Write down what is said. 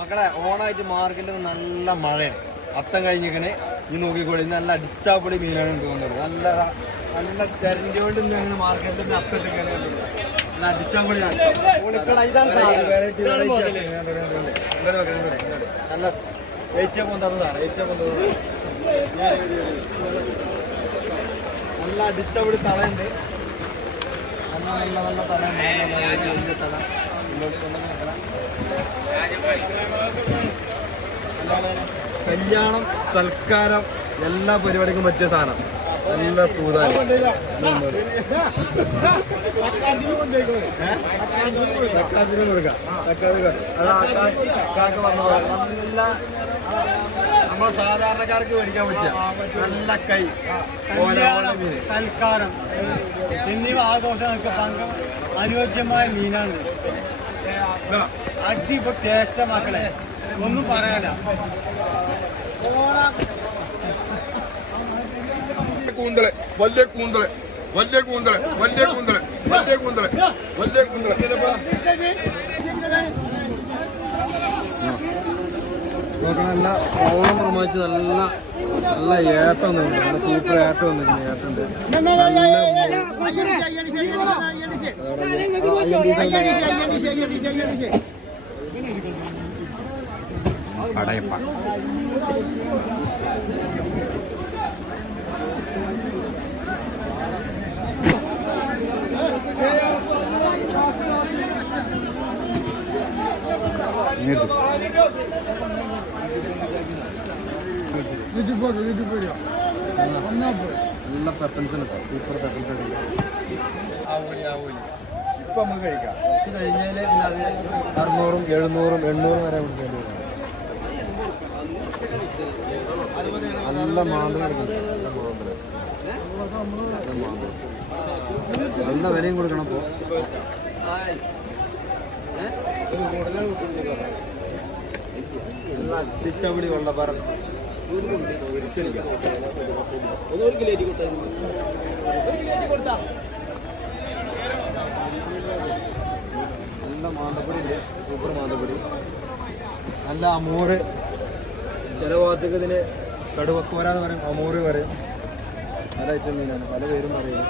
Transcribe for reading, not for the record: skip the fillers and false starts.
മക്കളെ ഓണായിട്ട് മാർക്കറ്റിൽ നല്ല മഴയാണ്. അത്തം കഴിഞ്ഞിരിക്കണേ. ഈ നോക്കിക്കോളി, നല്ല അടിച്ചാപ്പൊളി മീനാണ് കൊണ്ടുവന്നത്. നല്ല നല്ല കരണ്ടി കൊണ്ട് അങ്ങനെ മാർക്കറ്റിൽ നിന്ന് അത്തട്ടിങ്ങനെ നല്ല അടിച്ചാപ്പൊളി നല്ല ഏച്ചിയ കൊണ്ടുവന്നതാണ്. നല്ല അടിച്ചാപ്പൊളി തളയുണ്ട്. നല്ല നല്ല നല്ല തലയുണ്ട്. തല കല്യാണം, സൽക്കാരം, എല്ലാ പരിപാടിക്കും പറ്റിയ സാധനം. നല്ല സൂതാനം. തക്കാത്തിന് കൊടുക്കാം. നല്ല നമ്മളെ സാധാരണക്കാർക്ക് മേടിക്കാൻ പറ്റിയ നല്ല കൈ സൽക്കാരം എന്നിവ ആഘോഷങ്ങൾക്ക് അനുയോജ്യമായ മീനാണ്. അടിപൊളി ടേസ്റ്റ് മക്കളെ, ഒന്നും പറയാനില്ല. കൂന്തല്, വലിയ കൂന്തല്, വലിയ കൂന്തല്, വലിയ കൂന്തല്, വലിയ കൂന്തല്, വലിയ കൂന്തല്. നോക്കണം. നല്ല ഓണം പ്രമാണിച്ച് നല്ല നല്ല ഏട്ടം വന്നിട്ടുണ്ട്. നല്ല സൂപ്പർ ഏട്ടം വന്നിട്ടുണ്ട്. ഏട്ടുണ്ട് അടയപ്പ നല്ല പെപ്പൻസ് സൂപ്പർ പെപ്പൻസ് ഇപ്പം നമുക്ക് കഴിക്കാം. കുറച്ച് കഴിഞ്ഞാൽ പിന്നെ അത് 600, 700, 800 വരെ കൊടുക്കേണ്ടി വരും. നല്ല മാന്തൽ നല്ല വിലയും കൊടുക്കണം. അപ്പോൾ നല്ല അടിച്ചവിളി വെള്ളപ്പാറ നല്ല മാന്തപ്പൊടി ഉണ്ട്. സൂപ്പർ മാന്തപ്പൊടി. നല്ല അമൂറ്. ചില ഭാഗത്തേക്ക് ഇതിന് കടുവക്കോരാന്ന് പറയും, അമൂറ് പറയും. പല ഐറ്റം മീനാണ്, പല പേരും പറയും.